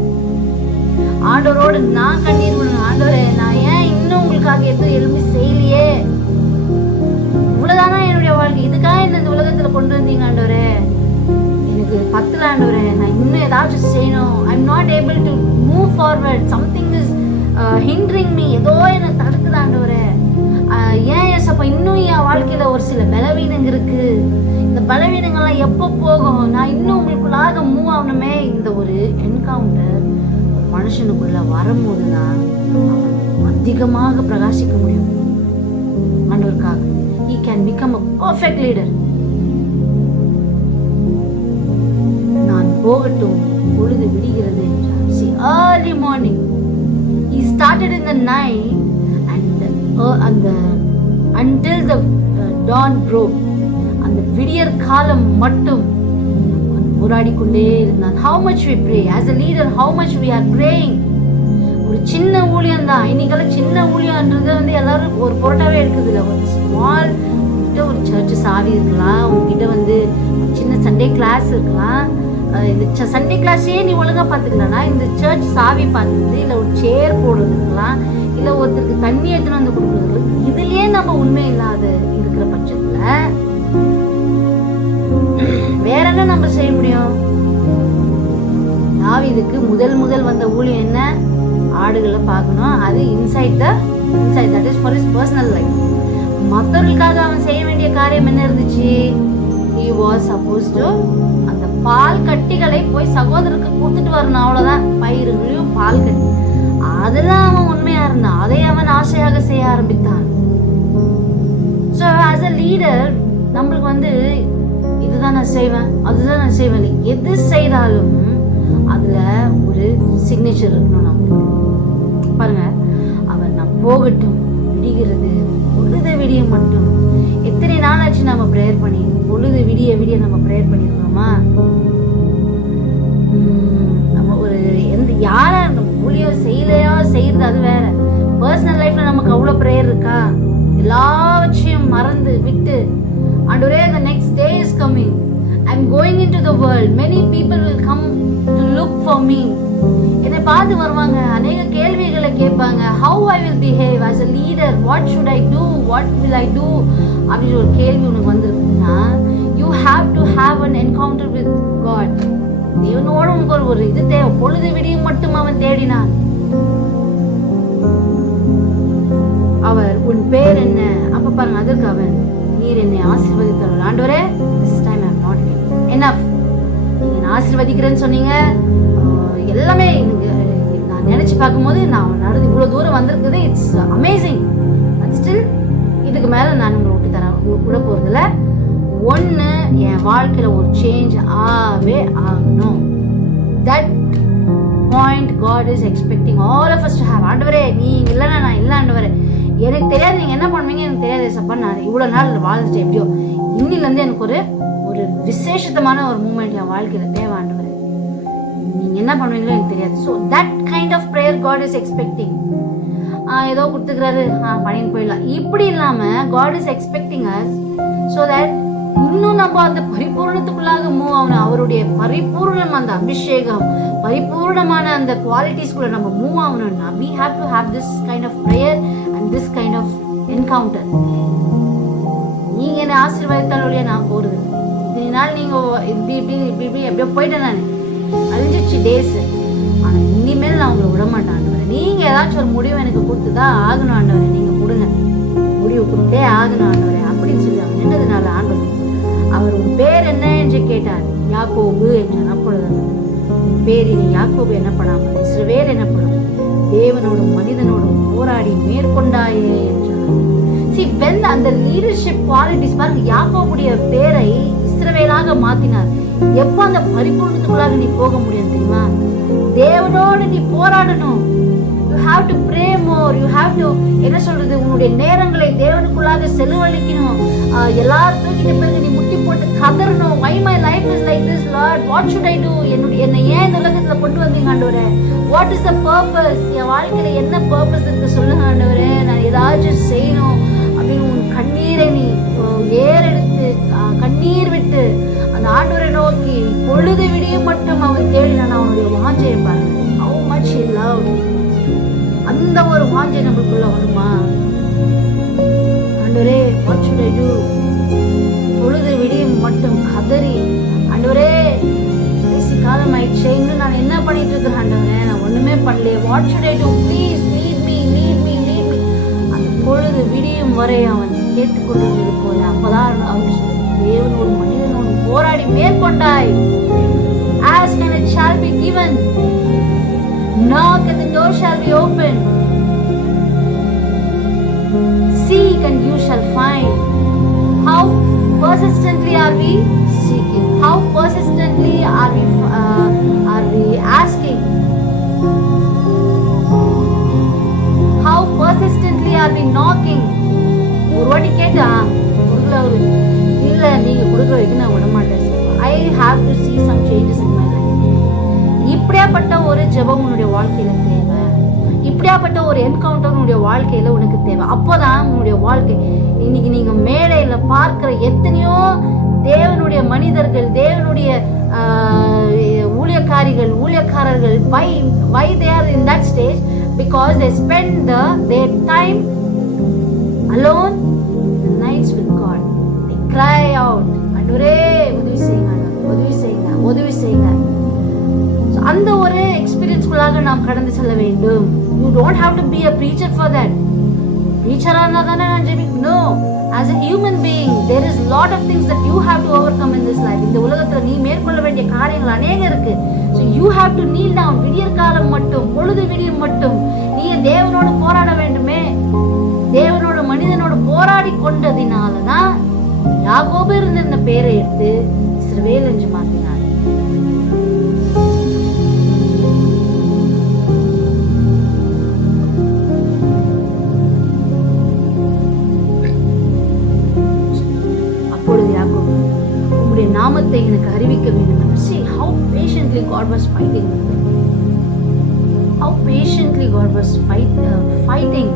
ஆண்டவரோடு நான் கண்ணீர் விடணும். ஆண்டவரே, நான் ஏன் இன்னும் உங்களுக்காக எதுவும் எழுப்பி செய்யலையே? இவ்வளவுதானா என்னுடைய வாழ்க்கை? இதுக்காக என்ன இந்த உலகத்துல கொண்டு வந்தீங்க ஆண்டவரே? எனக்கு 10 ஆண்டவரே, நான் இன்னும் ஏதாச்சும் செய்யணும். I'm not able to move forward. Something is hindering me. ஏதோ என்ன தடுக்குது ஆண்டவரே. ஏன் ஏசப்பா இன்னும் என் வாழ்க்கையில ஒரு சில பலவீனங்கள் இருக்கு. இந்த பலவீனங்கள்லாம் எப்போ போகும்? நான் இன்னும் உங்களுக்குள்ளாக மூவ் ஆகணுமே. இந்த ஒரு என்கவுண்டர் ஒரு மனுஷனுக்குள்ள வரும்போதுதான் அவன் அதிகமாக பிரகாசிக்க முடியும் ஆண்டவருக்காக. He can become a perfect leader. நான் போகட்டும், பொழுது விடுகிறது என்றார். See, early morning he started in the night and until the dawn broke. அந்த விடியற் காலம் மட்டும் போராடி கொண்டே இருந்தான். How much we pray as a leader, how much we are praying. ஒரு சின்ன ஊழியம் தான். இன்னைக்கெல்லாம் சின்ன ஊழியன்றது எல்லாரும் ஒரு பொருட்டாவே இருக்குது இல்லை. ஒரு ஸ்மால் ஒரு சர்ச் சாவி இருக்கலாம், உங்ககிட்ட சின்ன சண்டே கிளாஸ் இருக்கலாம். இந்த சண்டே கிளாஸே நீ ஒழுங்கா பார்த்துக்கலன்னா இந்த சர்ச் சாவி பார்த்துது, இல்லை ஒரு சேர் போடுறது இருக்கலாம், இல்லை ஒருத்தருக்கு தண்ணி எடுத்துன்னு வந்து கொடுக்குறது. இதுலயே நம்ம உண்மை இல்லாத இருக்கிற பட்சத்துல வேற என்ன நம்ம செய்ய முடியும்? தாவீதுக்கு முதல் வந்த ஊழியம் என்ன? ஆடுகளை பார்க்கணும். அது inside that is for his personal life. மற்றவர்களுக்காக அவன் செய்ய வேண்டிய காரியம் என்ன இருந்துச்சு? he was supposed to அந்த பால் கட்டிகளை போய் சகோதரருக்கு கொடுத்துட்டு வரணும். அவ்வளவுதான். பயிர்களையும் பால் கட்டி அதெல்லாம் அவன் உண்மையா இருந்தான். அதை அவன் ஆசையாக செய்ய ஆரம்பித்தான். ஸோ ஆஸ் அ லீடர் நம்மளுக்கு இதுதான் நான் செய்வேன், அதுதான் நான் செய்வேன். எது செய்தாலும் அதுல ஒரு சிக்னேச்சர் இருக்கணும் நம்மளுக்கு. பாருங்க, அவன் நான் போகட்டும், விடுகிறது, பொழுது விடிய மட்டும். எத்தனை நாள் ஆச்சு நம்ம ப்ரேயர் பண்ணி? பொழுது விடிய நம்ம ப்ரேயர் பண்ணிருக்கோமா? நம்ம ஒரு யார ஊழியம் செய்யலையா செய்யறது அது வேற. பர்சனல் லைஃப்ல நமக்கு அவ்வளவு ப்ரேயர் இருக்கா? எல்லாவற்றையும் மறந்து விட்டு, ஆண்டவரே the next day is coming I'm going into the world. Many people will come to look for me. என்னை பார்த்து வருவாங்க, அநேக கேள்விகளை கேட்பாங்க. How I will behave as a leader? What should I do? What will I do? அப்படி ஒரு கேள்வி உனக்கு வந்திருக்குன்னா, you have to have an encounter with God. தேவனோட உனக்கு ஒரு இது தேவை. பொழுது விடியும் மட்டும் அவன் தேடினான். அவர் உன் பேர் என்ன? அப்ப பாருங்க, அதற்கு அவன், நீர் என்னை ஆசீர்வதித்தவர் ஆண்டவரே, this time I am not enough. நீங்க ஆசீர்வதிக்கிறேன்னு சொன்னீங்க, எல்லாமே நான் நினைச்சு பார்க்கும்போது நான் நடந்து இவ்வளவு தூரம் வந்திருக்குது, இட்ஸ் அமேசிங். பட் ஸ்டில் இதுக்கு மேல நான் உங்களை விட போறதில்ல. ஒன்று, என் வாழ்க்கையில ஒரு சேஞ்ச் ஆகணும். That point God is expecting all of us to have. ஆண்டவரே நீங்க இல்லைன்னா நான் இல்லை ஆண்டவரே, எனக்கு தெரியாது நீங்கள் என்ன பண்ணுவீங்க, எனக்கு தெரியாது சப்பா, நான் இவ்வளோ நாள் வாழ்ந்துட்டேன், எப்படியோ இன்னிலேருந்து எனக்கு ஒரு விசேஷத்தமான ஒரு மூமெண்ட் என் வாழ்க்கையில் தேவை ஆண்டவரே, நீங்கள் என்ன பண்ணுவீங்களோ எனக்கு தெரியாது. So that kind of prayer God is expecting. ஏதோ கொடுத்துக்கிறாரு, பண்ணின்னு போயிடலாம், இப்படி இல்லாமல் God is expecting us so that இன்னும் நம்ம அந்த பரிபூர்ணத்துக்குள்ளாக மூவ் ஆகணும். அவருடைய பரிபூர்ணம், அந்த அபிஷேகம், பரிபூர்ணமான அந்த குவாலிட்டிஸ்குள்ள நம்ம மூவ் ஆகணும்னா we have to have this kind of prayer and this kind of encounter. நீங்க என்ன ஆசீர்வாதத்தாலோடைய நான் போறது, இதனால் நீங்க இப்படி எப்படியோ போயிட்டேன், நான் அழிஞ்சிச்சு டேஸ், ஆனா இனிமேல் நான் உங்களை விட மாட்டேன் ஆண்டவரே. நீங்க ஏதாச்சும் ஒரு முடிவு எனக்கு கொடுத்துதான் ஆகணும் ஆண்டவரே, நீங்க கொடுங்க, முடிவு கொடுத்தே ஆகணும் ஆண்டவரே அப்படின்னு சொல்லி அவன் நின்றதுனால ஆண்டவர் அவர் உன் பேர் என்ன என்று கேட்டார். யாக்கோபு என்றான். அப்பொழுது பேர் இனி யாக்கோபு என்னப்படாமல் இஸ்ரவேல் என்னப்படும், தேவனோடும் மனிதனோடும் போராடி மேற்கொண்டாயே என்றார். See, when அந்த லீடர்ஷிப் குவாலிட்டிஸ் பாருங்க, யாக்கோபுடைய பேரை இஸ்ரவேலாக மாத்தினார். எப்போ அந்த பரிபூர்ணத்துக்குள்ளாக நீ போக முடியும் தெரியுமா? தேவனோடு நீ போராடணும். You have to pray more. You have to, என்ன சொல்றது, உன்னுடைய நேரங்களை தேவனுக்குள்ளாக செலவழிக்கணும். எல்லாரும் தூக்கிட்டு போய் நீ முட்டி போட்டு கதறணும். Why my life is like this, Lord? What should I do? என்னை ஏன் இந்த உலகத்துல கொண்டு வந்தீங்க ஆண்டவரே? What is the purpose? என் வாழ்க்கையில என்ன பர்பஸ் இருக்கு சொல்லுங்க ஆண்டவரே, நான் ஏதாச்சும் செய்யணும் அப்படின்னு உன் கண்ணீரை நீ ஏறெடுத்து கண்ணீர் விட்டு அந்த ஆண்டவரை நோக்கி பொழுது விடியும் மட்டும் அவன் தேடினான். அவனுடைய வாஞ்சையை பாருங்க, how much he loved. அந்த ஒரு வாஞ்சை நம்மளுக்குள்ள வருமா? ஆண்டவரே what should I do? பொழுது விடியும் மட்டும் கதறி, ஆண்டவரே கடைசி காலம் ஆயிடுச்சே, இன்னும் நான் என்ன பண்ணிட்டு இருக்கிறேன் ஆண்டவரே, நான் ஒண்ணுமே பண்ணலையே, what should I do? Please lead me, lead me, lead me. அந்த பொழுது விடியும் வரை அவன் கேட்டுக்கொண்டு போல. அப்பதான் அவர் தேவனோடு மனிதனோடு போராடி மேற்கொண்டாய். Ask and it shall be given. Knock and the door shall be opened. Seek and you shall find. How persistently are we seeking? How persistently are we asking? How persistently are we knocking? ஒரு வாட்டி கேட்டா இல்ல நீங்க கொடுக்குற வரைக்கும் நான் விட மாட்டேன். I have to see some changes in my life. இப்படியாப்பட்ட ஒரு ஜெபம் உன்னுடைய வாழ்க்கையில தேவை. இப்படியாப்பட்ட ஒரு என்கவுண்டர் உன்னுடைய வாழ்க்கையில உனக்கு தேவை. அப்போதான் உன்னுடைய வாழ்க்கை, இன்னைக்கு நீங்க மேடையில பார்க்கிற எத்தனையோ தேவனுடைய மனிதர்கள், தேவனுடைய ஊழியக்காரர்கள், why they are in that stage? Because they spend their time alone, the nights with God. They cry out, ஆண்டவரே உதவி செய்யுங்க, உதவி செய்யுங்க, உதவி செய்யுங்க. அந்த ஒரு எக்ஸ்பீரியன்ஸ்குள்ளாக நாம் கடந்து செல்ல வேண்டும். You don't have to be a preacher for that. Preacher ஆனதானே நான் ஜெபிக்கணும்? No. As a human being, there is lot of things that you have to overcome in this life. இந்த உலகத்துல நீ மேற்கொள்ள வேண்டிய காரியங்கள் அநேகம் இருக்கு. So you have to kneel down. விடியற் காலம் மட்டும், பொழுது விடியும் மட்டும் நீ தேவனோடு போராட வேண்டுமே. தேவனோட மனிதனோடு போராடி கொண்டதினாலதான் யாக்கோபு இருந்த பேரை எடுத்து இஸ்ரவேல் என்று மாற்றினார். நாமத்தை எனக்கு அறிவிக்க வேண்டும் என்று. See how patiently God was fighting with them. How patiently God was fighting.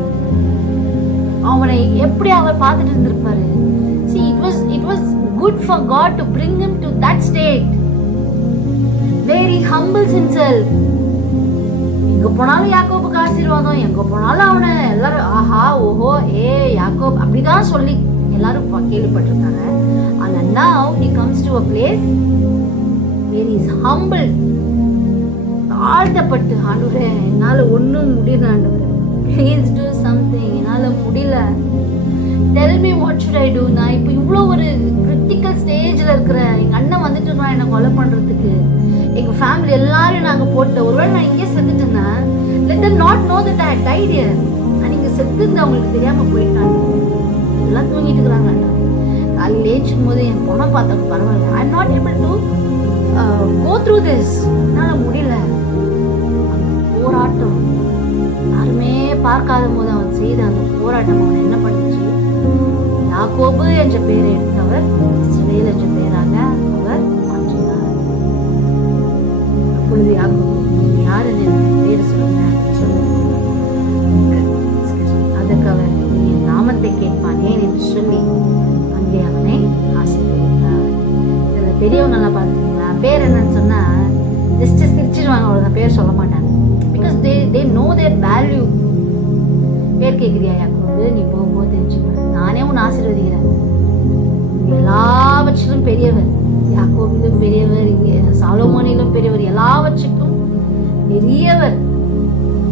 அவனை எப்படி அவர் பார்த்துட்டு இருந்திருப்பாரு. See, it was good for God to bring him to that state where he humbles himself. எங்க போனாலும் யாக்கோபுக்கு ஆசீர்வாதம், எங்க போனாலும் அவனை எல்லாரும் ஆஹா ஓஹோ ஏ யாக்கோப் அப்படிதான் சொல்லி எல்லாரும் கேள்விப்பட்டிருக்காங்க. ஆனா now he comes to a place where he is humble. தாழ்த்தப்பட்டு, ஆண்டவரே என்னால ஒன்னும் முடியல, ஆண்டவரே please do something, என்னால முடியல, tell me what should I do. நான் இப்போ இவ்வளோ ஒரு கிரிட்டிக்கல் ஸ்டேஜில் இருக்கிறேன், எங்கள் அண்ணன் வந்துட்டு இருக்கான் என்னை கொலை பண்ணுறதுக்கு, எங்கள் ஃபேமிலி எல்லாரையும் நாங்கள் போட்டு, ஒருவேளை நான் இங்கே செத்துட்டேன்னா let them not know that I had died here. நான் இங்கே செத்துருந்து அவங்களுக்கு தெரியாமல் போயிட்டாங்க, எல்லாம் தூங்கிட்டு இருக்கிறாங்க. காலையில் ஏச்சுக்கும் போது என் பொண்ணை பார்த்தாங்க, பரவாயில்ல, I am not able to go through this, என்னால் முடியல. போராட்டம் யாருமே பார்க்காத போது அவன் செய்த அந்த போராட்டம் அவன் என்ன பண்ணுச்சு, யாக்கோபு என்ற பெயரை எடுத்தவர் இஸ்ரவேல் என்ற பெயராக அவர் மாற்றினார். அப்பொழுது யாக்கோபு, நீ யாருன்னு பேர் சொல்லுங்க, அதுக்கு அவர் நீ என் நாமத்தை கேட்பானேன் என்று சொல்லி அங்கே அவனை ஆசீர்வதித்தார். சில பெரியவங்க எல்லாம் பார்த்துருக்கீங்களா, பேர் என்னன்னு சொன்னா ஜஸ்ட் சிரிச்சிருவாங்க, அவ்வளோதான், பேர் சொல்ல மாட்டாங்க. Because they know their value. பேர் கேட்குறியா யாக்கோபு, நீ போகும்போது தெரிஞ்சுக்க, நானே உன்னை ஆசீர்வதிக்கிறேன். எல்லாவற்றிலும் பெரியவர், யாக்கோபிலும் பெரியவர், சாலோமோனிலும் பெரியவர், எல்லாவற்றுக்கும் பெரியவர்.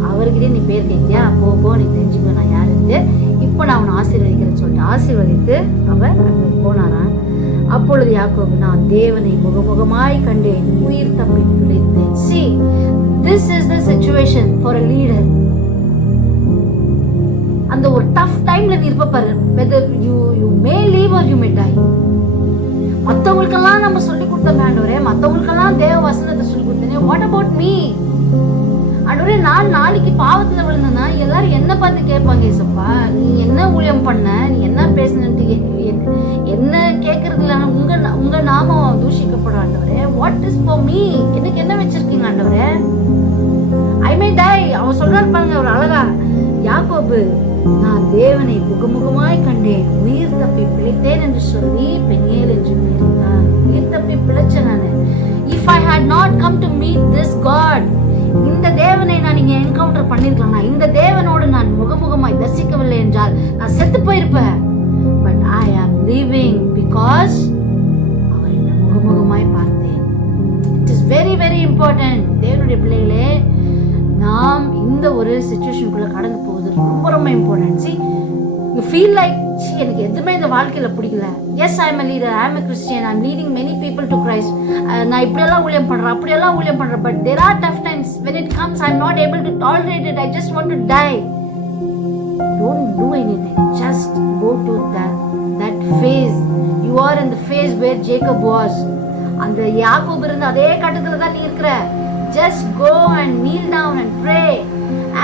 அவர்கிட்ட நீ பேர் கேட்கியா, போ நீ தெரிஞ்சுக்க நான் யாருன்ட்டு, இப்போ நான் அவனை ஆசீர்வதிக்கிறேன்னு சொல்லிட்டு ஆசீர்வதித்து அவர் அங்கே போனாரான். அப்பொழுது யாக்கோபு, நான் தேவனை முகமுகமாய் கண்டேன், உயிர் தப்பி பிழைத்தேன். See, this is the situation for a leader. அந்த ஒரு டஃப் டைம்ல நீ இருப்ப பாரு, whether you may live or you may die. மற்றவங்களுக்கெல்லாம் நம்ம சொல்லி கொடுத்தோம் ஆண்டவரே, மற்றவங்களுக்கெல்லாம் தேவ வசனத்தை சொல்லி கொடுத்தேனே, வாட் அபவுட் மீ ஆண்டவரே, நான் நாளைக்கு பாவத்துல விழுந்தேன்னா எல்லாரும் என்ன பார்த்து கேட்பாங்க, ஏசப்பா நீ என்ன ஊழியம் பண்ண, நீ என்ன பேசுனட்டு என்ன கேட்கறது இல்ல, உங்க நாமம் தூஷிக்கப்படும் ஆண்டவரே. வாட் இஸ் ஃபார் மீ, எனக்கு என்ன வச்சிருக்கீங்க ஆண்டவரே, ஐ மே டை. அவன் சொல்றாரு பாருங்க ஒரு அழகா, யாக்கோபு நான் தேவனை முகமுகமாய் கண்டேன், உயிர் தப்பி பிழைத்தேன் என்று சொல்லி பெனியேல் என்று பெயரிட்டார். உயிர் தப்பி பிழைச்சேன் நானு. If I had not come to meet this God, இந்த தேவனை நான் இங்க என்கவுண்டர் பண்ணிருக்கலாம், இந்த தேவனோடு நான் முகமுகமாய் தரிசிக்கவில்லை என்றால் நான் செத்து போயிருப்பேன். பட் ஐ ஆம் லிவிங் பிகாஸ் அவர் என்ன முகமுகமாய் பார்த்தேன். It is very very important. தேவனுடைய பிள்ளைகளே, நாம் இந்த ஒரு சிச்சுவேஷனுக்குள்ள கடந்து போகுது ரொம்ப ரொம்ப important. See, you feel like எனக்கு எதுவுமே இந்த வாழ்க்கையில பிடிக்கல. Yes I am a leader, I am a Christian, I am leading many people to Christ. நான் இப்படியெல்லாம் ஊழியம் பண்றேன், அப்படியெல்லாம் ஊழியம் பண்றேன், but there are tough times when it comes I am not able to tolerate it, I just want to die. Don't do anything, just go to that phase. You are in the phase where Jacob was. அந்த யாக்கோபு இருந்த அதே கட்டத்துல தான் நீ இருக்கிற. Just go and kneel down and pray.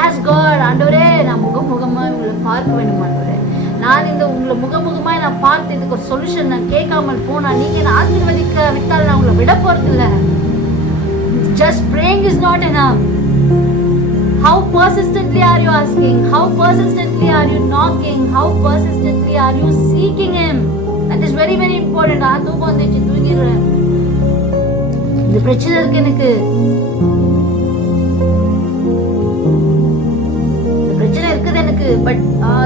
Ask God, ஆண்டவரே நான் முகமுகமாய் உங்களை பார்க்க வேண்டும் ஆண்டவரே, நான் இந்த உங்களை முகமுகமாய் நான் பார்த்து இதுக்கு ஒரு சொல்யூஷன் நான் கேட்காமல் போனா நீங்க என்ன ஆசீர்வதிக்க விட்டால் நான் உங்களை விட போறது இல்ல. Just praying is not enough. How persistently are you asking? How persistently are you knocking? How persistently are you seeking Him? That is very very important. தூக்கம் வந்துச்சு, தூங்கிடுறேன், இந்த பிரச்சனை இருக்கு, எனக்கு பிரச்சனை இருக்குது எனக்கு, பட்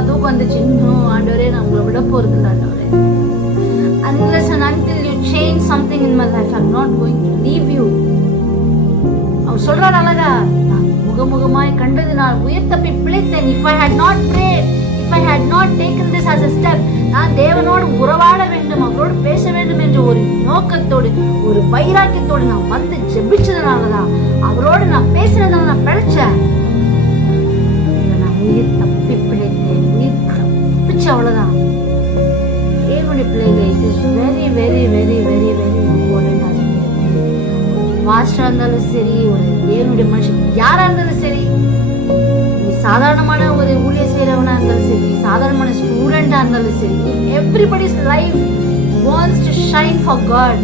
தூக்கம் வந்துச்சு, இன்னும் ஆண்டவரே நான் உங்களை விட போறது இல்லை ஆண்டவரே. Unless and until you change something in my life, I'm not going to leave you. அவர் சொல்றாரு அழகா, நான் முகமுகமாய் கண்டது நான் உயிர் தப்பி பிழைத்தேன். If I had not prayed, if I had not taken this as a step, நான் தேவனோடு உறவாட வேண்டும், அவரோடு பேச வேண்டும் என்ற ஒரு நோக்கத்தோடு ஒரு வைராக்கியத்தோடு நான் வந்து ஜெபிச்சதுனாலதான், அவரோடு நான் பேசினதுனால நான் பிழைச்சேன். நான் உயிர் தப்பி பிழைத்தேன், உயிர் தப்பிச்சு, அவ்வளவுதான். தேவனுடைய பிள்ளைகளை, it is very very very very very important. மாஸ்டரா இருந்தாலும் சரி, ஒரு தேவனுடைய மனுஷன் யாரா இருந்தாலும் சரி, நீ சாதாரணமான ஒரு ஊழிய செய்யறவனா இருந்தாலும் சரி, சாதாரணமான ஸ்டூடெண்டா இருந்தாலும் சரி, if everybody's life wants to shine for God,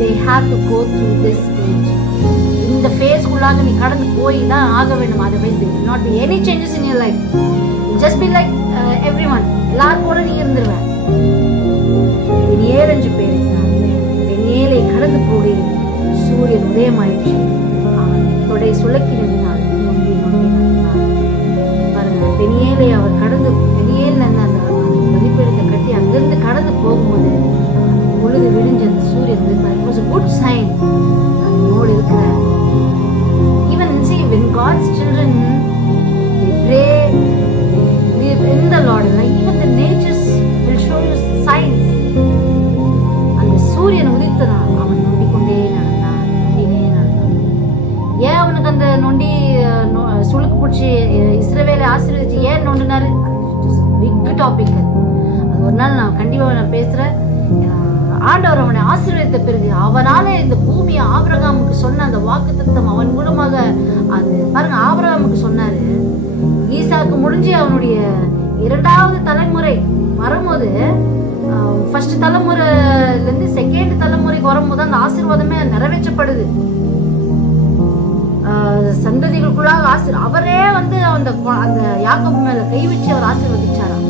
they have to go through this stage. இந்த ஃபேஸ்க்குள்ளாக நீ கடந்து போய் தான் ஆக வேண்டும். otherwise there will not be any changes in your life. You just be like everyone, எல்லாரும் போல நீ இருந்துருவ. நீ 7 பேர் கடந்து போகையில் சூரியன் உதயமாயிற்று. அவன் தொடை சுழக்கி நின்றான், நொண்டி நொண்டி நடந்தான். பாருங்க, பெனியேலை அவர் கடந்து பெனியேல் அந்த மதிப்பெடுத்த கட்டி அங்கிருந்து கடந்து போகும்போது பொழுது விடிஞ்ச அந்த சூரியன் வந்து குட் சைன். நம்மோடு இருக்கிற even see when God's children they pray, they in the Lord, even the natures will show you signs. அந்த சூரியன் உதித்ததான் அவன் நொண்டிக்கொண்டே நடந்தான். ஏன் அவனுக்கு அந்த நொண்டி சுளுக்கு பிடிச்சி இஸ்ரவேலை ஆசீர்வதிச்சு ஏன் நொண்டினாரு? பிக் டாபிக் அது ஒரு நாள் நான் கண்டிப்பாக பேசுறேன். ஆண்டவர் அவனை ஆசீர்வதித்த பிறகு அவனால இந்த பூமியை ஆபிரகாமுக்கு சொன்ன அந்த வாக்குத்தத்தம் அவன் மூலமாக அது பாருங்க, ஆபிரகாமுக்கு சொன்னாரு. ஈசாக்கு முடிஞ்சு அவனுடைய 2வது தலைமுறை வரும்போது, ஃபர்ஸ்ட் தலைமுறையிலேருந்து செகண்ட் தலைமுறைக்கு வரும்போது அந்த ஆசீர்வாதமே நிறைவேற்றப்படுது. சந்ததிகளுக்குள்ளாக அவரே வந்து அந்த யாக்கோபு மேல கை வச்சு அவர் ஆசீர்வதிச்சாராம்.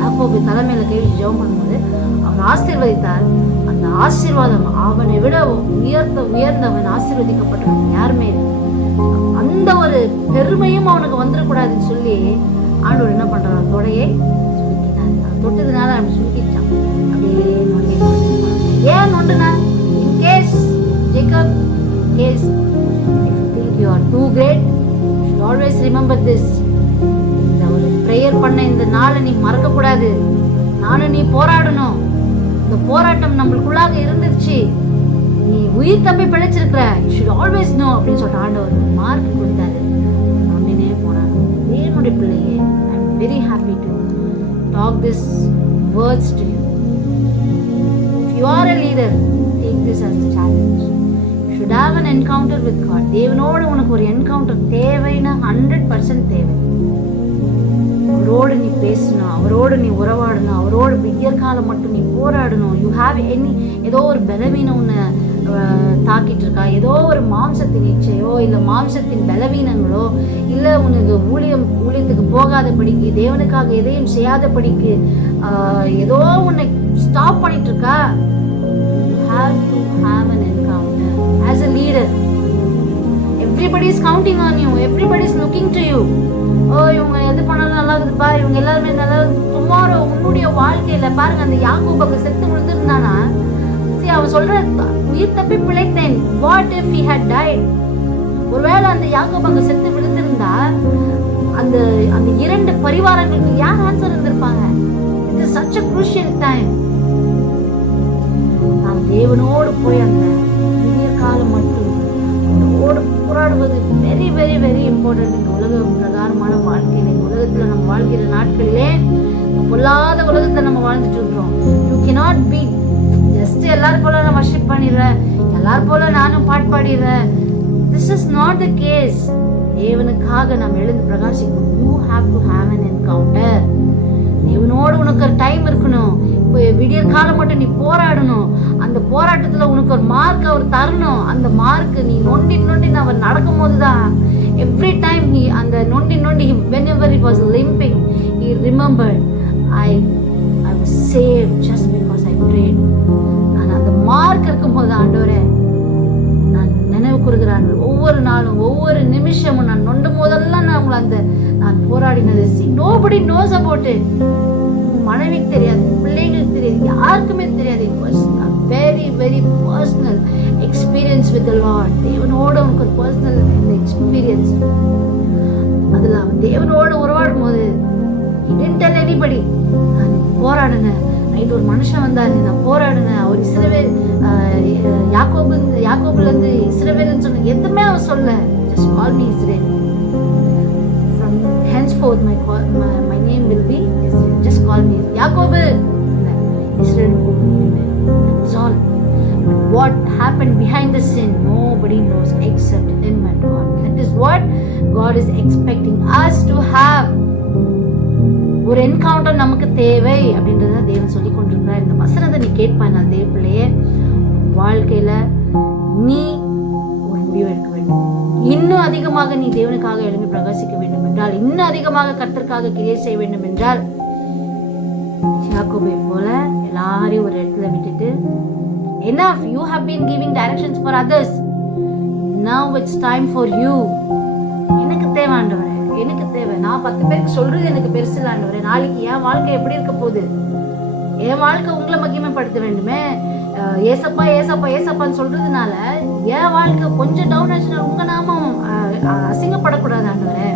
யாக்கோபு தலைமையில கை வச்சு ஜெபம் பண்ணும்போது அவன் ஆசீர்வதித்தார். அந்த ஆசீர்வாதம் அவனை விட உயர்ந்தவன் ஆசீர்வதிக்கப்பட்டவன் யாருமே இல்லை. அந்த ஒரு பெருமையும் அவனுக்கு வந்துடக்கூடாதுன்னு சொல்லி ஆண்டவர் என்ன பண்றான், தொடையை சுருக்கினார். தொட்டதுனால அவன் சுருக்கிச்சான். அப்படியே நொண்டி ஏன் நொண்டுனா, in case Jacob, in case you are too great, you should always remember this. இந்த ஒரு பிரேயர் பண்ண இந்த நாளை நீ மறக்க கூடாது. நானும் நீ போராடணும். இந்த போராட்டம் நம்மளுக்குள்ளாக இருந்துச்சு. நீ உயிர் தப்பி பிழைச்சிருக்கிற, you should always know அப்படின்னு சொல்லிட்டு ஆண்டவர் மார்க் கொடுத்தாரு. நொண்டினே போராடும் என்னுடைய பிள்ளையே. I am very happy to talk this words to you. If you are a leader, take this as a challenge. should have an encounter with God. தேவனோடு உனக்கு ஒரு என்கவுண்டர் தேவைன்னா 100% தேவை. அவரோடு நீ பேசணும், அவரோடு நீ உறவாடணும், அவரோடு விடியற் காலம் மட்டும் நீ போராடணும். யூ ஹாவ் ஏதோ ஒரு பலவீனம் உன்னை தாக்கிட்டு இருக்கா, ஏதோ ஒரு மாம்சத்தின் இச்சையோ இல்லை மாம்சத்தின் பலவீனங்களோ, இல்லை உனக்கு ஊழியத்துக்கு போகாத படிக்கு, தேவனுக்காக எதையும் செய்யாத படிக்கு ஏதோ உன்னை ஸ்டாப் பண்ணிட்டு இருக்கா. You have to have an encounter as a leader. Everybody is counting on you. Everybody is looking to you. இவங்க எது பண்ணாலும் நல்லா இருக்குதுப்பா, இவங்க எல்லாருமே நல்லா இருக்கு. டுமாரோ உன்னுடைய வாழ்க்கையில பாருங்க, அந்த யாக்கோபுக்கு செத்து விழுந்திருந்தானா, அவன் சொல்ற உயிர் தப்பி பிழைத்தேன். What if he had died? ஒருவேளை அந்த யாக்கோபு செத்து விழுந்திருந்தா அந்த அந்த 2 பரிவாரங்களுக்கு யார் ஆன்சர் இருந்திருப்பாங்க? It is such a crucial time. நாம் தேவனோடு போய் அந்த விடியற் காலம் மட்டும் அவரோடு போராடுவது வெரி வெரி வெரி இம்பார்ட்டன்ட். இந்த உலக பிரகாரமான வாழ்க்கையில, உலகத்துல நம்ம வாழ்கிற நாட்களிலே பொல்லாத உலகத்துல நம்ம வாழ்ந்துட்டு இருக்கிறோம். யூ cannot be just எல்லாரும் போல நான் வர்ஷிப் பண்ணிடுறேன், எல்லாரும் போல நானும் பாட்டு பாடிடுறேன். This is not the case. தேவனுக்காக நாம் எழுந்து பிரகாசிக்கணும். You have to have an encounter. தேவனோடு உனக்கு ஒரு டைம் இருக்கணும். இப்போ விடியற் காலம் மட்டும் நீ போராடணும். அந்த போராட்டத்துல உனக்கு ஒரு மார்க் அவர் தரணும். அந்த மார்க் நீ நொண்டி அவர் நடக்கும் போதுதான் எவ்ரி டைம் நீ அந்த நொண்டி whenever he was limping, he remembered, I was saved just because I prayed. நான் அந்த மார்க் இருக்கும்போது ஆண்டவரே நான் நினைவு கூறுகிறான். ஒவ்வொரு நாளும் ஒவ்வொரு நிமிஷமும் நான் நொண்டும் போதெல்லாம் நான் உங்களை நான் போராடினது. nobody knows about it. மனைவிக்கு தெரியாது, பிள்ளைகளுக்கு தெரியாது, யாருக்குமே தெரியாது. It was a very very personal experience with the Lord. தேவனோட உனக்கு ஒரு பர்சனல் எக்ஸ்பீரியன்ஸ். அதில் அவன் தேவனோட உறவாடும் போது he didn't tell anybody. நான் போராடினேன். நைட்டு ஒரு மனுஷன் வந்தாரு, நான் போராடினேன். அவர் இஸ்ரவேல் யாக்கோபுல இருந்து இஸ்ரவேல்னு சொன்ன எதுவுமே அவன் சொல்ல. Just call me Israel. From henceforth my name will be Israel. Just call me Yakob. Israel கூப்பிடுங்க. That's all. But what happened behind the sin, nobody knows except him and God. That is what God is expecting us to have. ஒரு encounter நமக்கு தேவை அப்படின்றத தேவன் சொல்லி கொண்டிருக்கிறார். இந்த வசனத்தை நீ கேட்பாய் நான் தேவ பிள்ளையே, வாழ்க்கையில நீ ஒரு முடிவு எடுக்க வேண்டும். இன்னும் அதிகமாக நீ தேவனுக்காக எழுப்பி பிரகாசிக்க வேண்டும் என்றால், இன்னும் அதிகமாக கர்த்தருக்காக கிரியை செய்ய வேண்டும் என்றால், யாக்கோபை போல எல்லாரையும் ஒரு இடத்துல விட்டுட்டு enough, you have been giving directions for others, now it's time for you. எனக்கு தேவை ஆண்டவரே, எனக்கு தேவை. நான் 10 பேருக்கு சொல்றது எனக்கு பெருசு இல்லை ஆண்டவரே. நாளைக்கு என் வாழ்க்கை எப்படி இருக்க போகுது? என் வாழ்க்கை உங்களை மகிமைப்படுத்த வேண்டுமே. ஏசப்பா ஏசப்பா ஏசப்பான்னு சொல்றதுனால என் வாழ்க்கை கொஞ்சம் டவுன் ஆச்சுன்னா உங்க நாமம் அசிங்கப்படக்கூடாது ஆண்டவரே.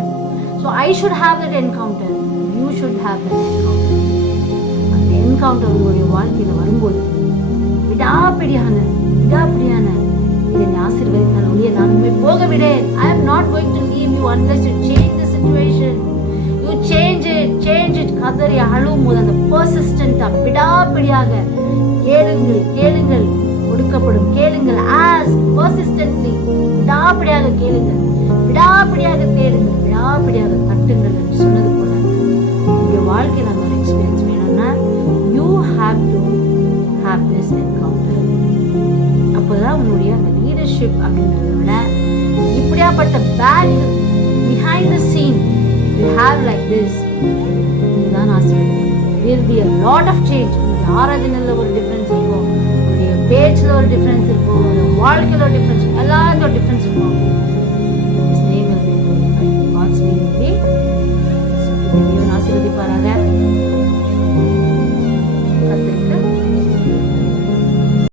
So I should have that encounter, you should have that encounter. அந்த என்கவுண்டர் உங்களுடைய வாழ்க்கையில் வரும்போது விடாப்பிடியான இதை நீ ஆசீர்வதித்தால் ஒழிய நான் உண்மை போக விடேன். I am not going to leave you unless you change the situation. You change it. கதறி அழும் போது அந்த பர்சிஸ்டண்டா விடாப்பிடியாக கேளுங்கள் கொடுக்கப்படும். கேளுங்கள், ஆஸ்க் persistently, விடாப்பிடியாக கேளுங்கள், விடாப்பிடியாக தேடுங்கள், விடாப்பிடியாக தட்டுங்கள் என்று சொன்னது போல உங்களுடைய வாழ்க்கையில் அந்த ஒரு எக்ஸ்பீரியன்ஸ் வேணும்னா you have to have this encounter. அப்போதான் உங்களுடைய அந்த லீடர்ஷிப் அப்படின்றத விட இப்படியாப்பட்ட back behind the scene you have like this, இதுதான் ஆசீர்வாதம். there will be a lot of change. உங்களுடைய ஆராதனையில் ஒரு டிஃப்ரென்ஸ் இருக்கும், உங்களுடைய பேச்சில் ஒரு டிஃப்ரென்ஸ் இருக்கும், உங்களுடைய வாழ்க்கையில் ஒரு டிஃப்ரென்ஸ், எல்லாரும் ஒரு டிஃப்ரென்ஸ்